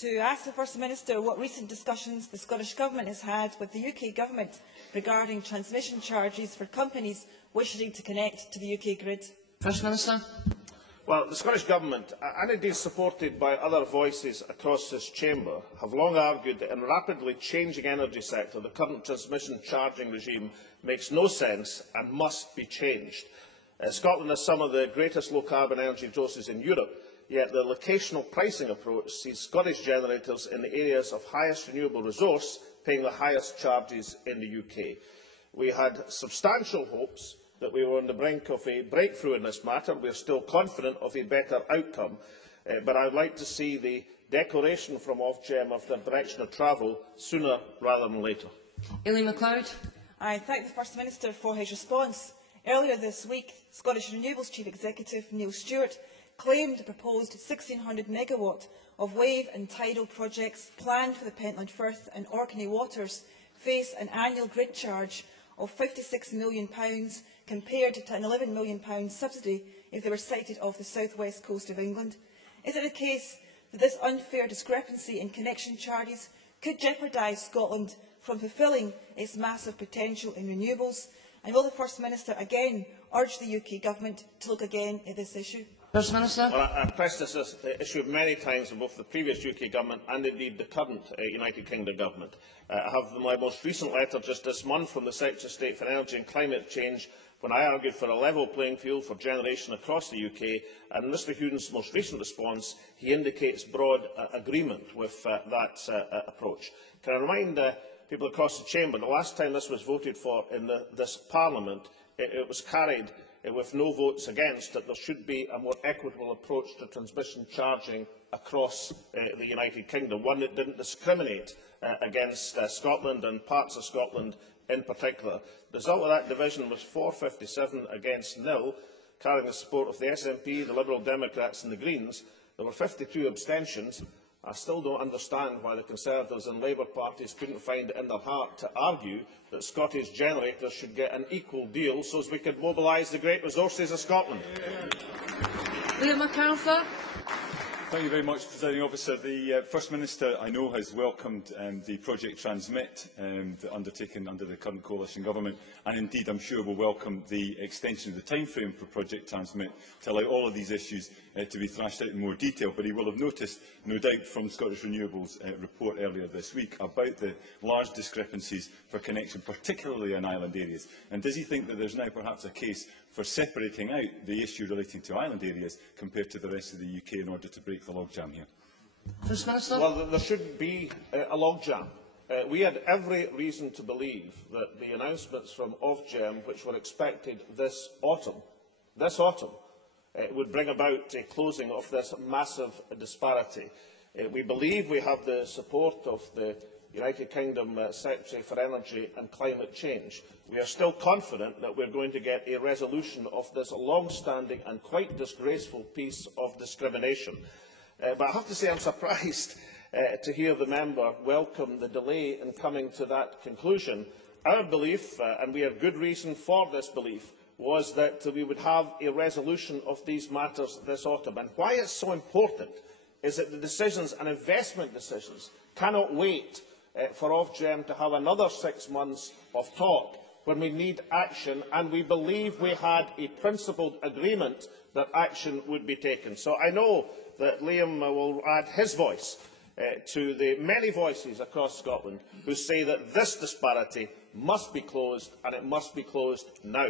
to ask the First Minister what recent discussions the Scottish Government has had with the UK Government regarding transmission charges for companies wishing to connect to the UK grid. First Minister. Well, the Scottish Government, and indeed supported by other voices across this chamber, have long argued that in a rapidly changing energy sector, the current transmission charging regime makes no sense and must be changed. Scotland has some of the greatest low-carbon energy resources in Europe, yet the locational pricing approach sees Scottish generators in the areas of highest renewable resource paying the highest charges in the UK. We had substantial hopes that we were on the brink of a breakthrough in this matter. We are still confident of a better outcome, but I would like to see the declaration from Ofgem of their direction of travel sooner rather than later. Aileen MacLeod. I thank the First Minister for his response. Earlier this week, Scottish Renewables Chief Executive Neil Stewart claimed the proposed 1,600 megawatt of wave and tidal projects planned for the Pentland Firth and Orkney waters face an annual grid charge of £56 million compared to an £11 million subsidy if they were sited off the south-west coast of England. Is it a case that this unfair discrepancy in connection charges could jeopardise Scotland from fulfilling its massive potential in renewables? And will the First Minister again urge the UK Government to look again at this issue? First Minister. Well, I pressed this issue many times with both the previous UK Government and indeed the current United Kingdom Government. I have my most recent letter just this month from the Secretary of State for Energy and Climate Change, when I argued for a level playing field for generation across the UK, and in Mr Hewden's most recent response, he indicates broad agreement with that approach. Can I remind people across the chamber, the last time this was voted for in this Parliament, it was carried with no votes against, that there should be a more equitable approach to transmission charging across the United Kingdom, one that did not discriminate against Scotland and parts of Scotland in particular. The result of that division was 457 against nil, carrying the support of the SNP, the Liberal Democrats and the Greens. There were 52 abstentions. I still do not understand why the Conservatives and Labour parties could not find it in their heart to argue that Scottish generators should get an equal deal so as we could mobilise the great resources of Scotland. Liam MacArthur. Thank you very much, Presiding Officer. The First Minister, I know, has welcomed the Project Transmit undertaken under the current coalition government, and indeed I am sure will welcome the extension of the timeframe for Project Transmit to allow all of these issues to be thrashed out in more detail. But he will have noticed, no doubt, from Scottish Renewables' report earlier this week about the large discrepancies for connection, particularly in island areas. And does he think that there is now perhaps a case for separating out the issue relating to island areas compared to the rest of the UK in order to break the logjam here? First Minister. Well, there should be a logjam. We had every reason to believe that the announcements from Ofgem, which were expected this autumn, would bring about a closing of this massive disparity. We believe we have the support of the United Kingdom Secretary for Energy and Climate Change. We are still confident that we are going to get a resolution of this long-standing and quite disgraceful piece of discrimination. But I have to say I am surprised to hear the member welcome the delay in coming to that conclusion. Our belief, and we have good reason for this belief, was that we would have a resolution of these matters this autumn. And why it is so important is that the decisions and investment decisions cannot wait for Ofgem to have another 6 months of talk when we need action, and we believe we had a principled agreement that action would be taken. So I know that Liam will add his voice to the many voices across Scotland who say that this disparity must be closed, and it must be closed now.